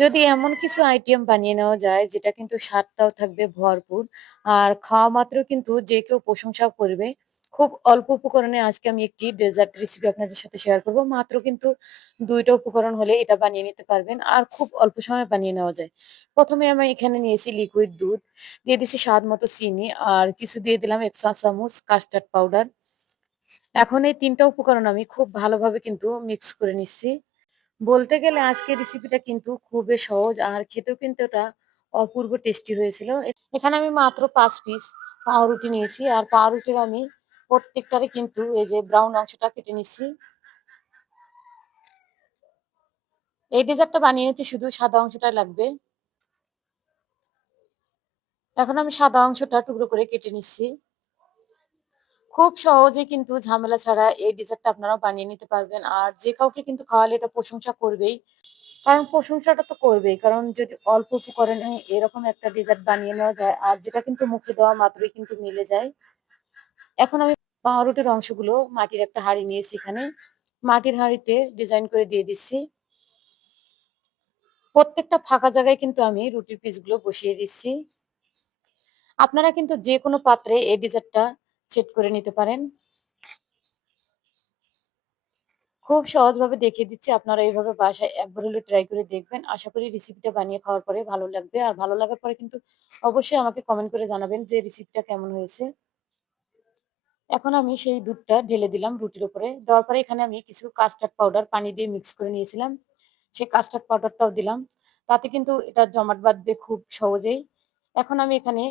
যদি এমন কিছু আইটেম বানিয়ে নেওয়া যায় যেটা কিন্তু স্বাদটাও থাকবে ভরপুর আর খাওয়া মাত্র কিন্তু যে কেউ প্রশংসাও করবে। খুব অল্প উপকরণে আজকে আমি একটি ডেজার্ট রেসিপি আপনাদের সাথে শেয়ার করব। মাত্র কিন্তু ২ টা উপকরণ হলে এটা বানিয়ে নিতে পারবেন আর খুব অল্প সময়ে বানিয়ে নেওয়া যায়। ১ম এ আমি এখানে নিয়েছি লিকুইড দুধ, দিয়ে দিছি স্বাদ মতো চিনি আর কিছু দিয়ে দিলাম ১ চা চামচ কাস্টার্ড পাউডার। এখন এই ৩ টা উপকরণ আমি খুব ভালোভাবে কিন্তু মিক্স করে নিচ্ছি। বলতে গেলে আজকের রেসিপিটা কিন্তু খুবই সহজ আর খেতেও কিন্তু এটা অপূর্ব টেস্টি হয়েছিল। এখানে আমি মাত্র ৫ পিস পাউরুটি নিয়েছি আর পাউরুটির আমি প্রত্যেকটারই কিন্তু এই যে ব্রাউন অংশটা কেটে নিচ্ছি। এই ডেজার্টটা বানিয়ে নিতে শুধু সাদা অংশটাই লাগবে। এখন আমি সাদা অংশটা টুকরো করে কেটে নিচ্ছি। খুব সহজে কিন্তু ঝামেলা ছাড়া এই ডেজার্টটা আপনারাও বানিয়ে নিতে পারবেন। আর যে কাউকে কিন্তু খাওয়ালে এটা প্রশংসা করবেই। কারণ প্রশংসাটা তো করবেই। কারণ যদি অল্প উপকরণে এরকম একটা ডেজার্ট বানিয়ে নেওয়া যায় আর যেটা কিন্তু মুখে দেওয়া মাত্রই কিন্তু মিলে যায়। এখন আমি পাউরুটির অংশগুলো মাটির একটা হাঁড়ি নিয়েছি এখানে। মাটির হাঁড়িতে ডিজাইন করে দিয়ে দিচ্ছি। প্রত্যেকটা ফাঁকা জায়গায় কিন্তু আমি রুটির পিসগুলো বসিয়ে দিচ্ছি। আপনারা কিন্তু যেকোনো পাত্রে এই ডেজার্টটা সেট করে নিতে পারেন। খুব সহজভাবে দেখিয়ে দিচ্ছি। আপনারা এইভাবে বাসায় একবার হলেও ট্রাই করে দেখবেন। আশা করি রেসিপিটা বানিয়ে খাওয়ার পরে ভালো লাগবে। আর ভালো লাগার পরে কিন্তু অবশ্যই আমাকে কমেন্ট করে জানাবেন যে রেসিপিটা কেমন হয়েছে। এখন আমি সেই দুধটা ঢেলে দিলাম রুটির উপরে। দেওয়ার পরে এখানে আমি কিছু কাস্টার্ড পাউডার পানি দিয়ে মিক্স করে নিয়েছিলাম। সেই কাস্টার্ড পাউডারটাও দিলাম। তাতে কিন্তু এটা জমাট বাঁধবে খুব সহজেই। এখন আমি এখানে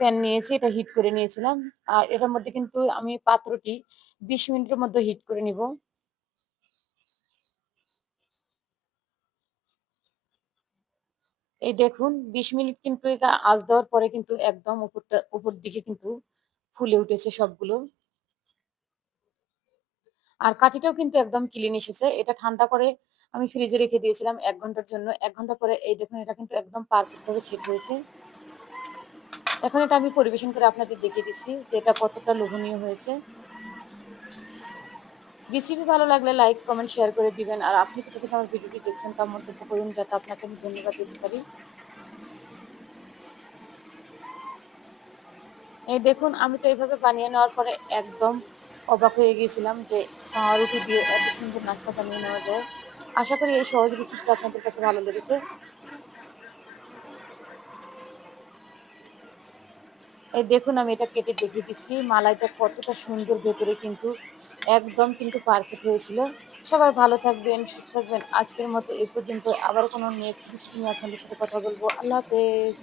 প্যান নিয়েছি, এটা হিট করে নিয়েছিলাম। আর এটার মধ্যে কিন্তু আমি পাত্রটি ২০ মিনিটের মধ্যে হিট করে নিব। এই দেখুন ২০ মিনিট কিন্তু এটা আঁচ দেওয়ার পরে কিন্তু একদম উপর দিকে কিন্তু ফুলে উঠেছে সবগুলো। আর কাঠিটাও কিন্তু একদম ক্লিন এসেছে। এটা ঠান্ডা করে আমি ফ্রিজে রেখে দিয়েছিলাম ১ ঘন্টার জন্য। ১ ঘন্টা পরে এই দেখুন এটা কিন্তু একদম পারফেক্ট ভাবে সেট হয়েছে। এখন এটা আমি পরিবেশন করে আপনাদের দেখিয়ে দিচ্ছি যে এটা কতটা লোভনীয় হয়েছে। রেসিপি ভালো লাগলে লাইক, কমেন্ট, শেয়ার করে দিবেন। আর আপনি কোথা থেকে আমার ভিডিওটি দেখছেন তা মন্তব্য করুন যাতে আপনাকে আমি ধন্যবাদ দিতে পারি। এই দেখুন আমি তো এভাবে বানিয়ে নেওয়ার পরে একদম অবাক হয়ে গিয়েছিলাম যে পাউরুটি দিয়ে এত সুন্দর নাস্তা বানিয়ে নেওয়া যায়। আশা করি এই সহজ রেসিপিটা আপনাদের কাছে ভালো লেগেছে। এই দেখুন আমি এটা কেটে দেখিয়ে দিচ্ছি। মালাইটা কতটা সুন্দর ভেতরে কিন্তু একদম কিন্তু পারফেক্ট হয়েছিল। সবাই ভালো থাকবেন, সুস্থ থাকবেন। আজকের মতো এই পর্যন্ত। আবার কোনো নেক্সট রেসিপি নিয়ে আপনাদের সাথে কথা বলব। আল্লাহ হাফেজ।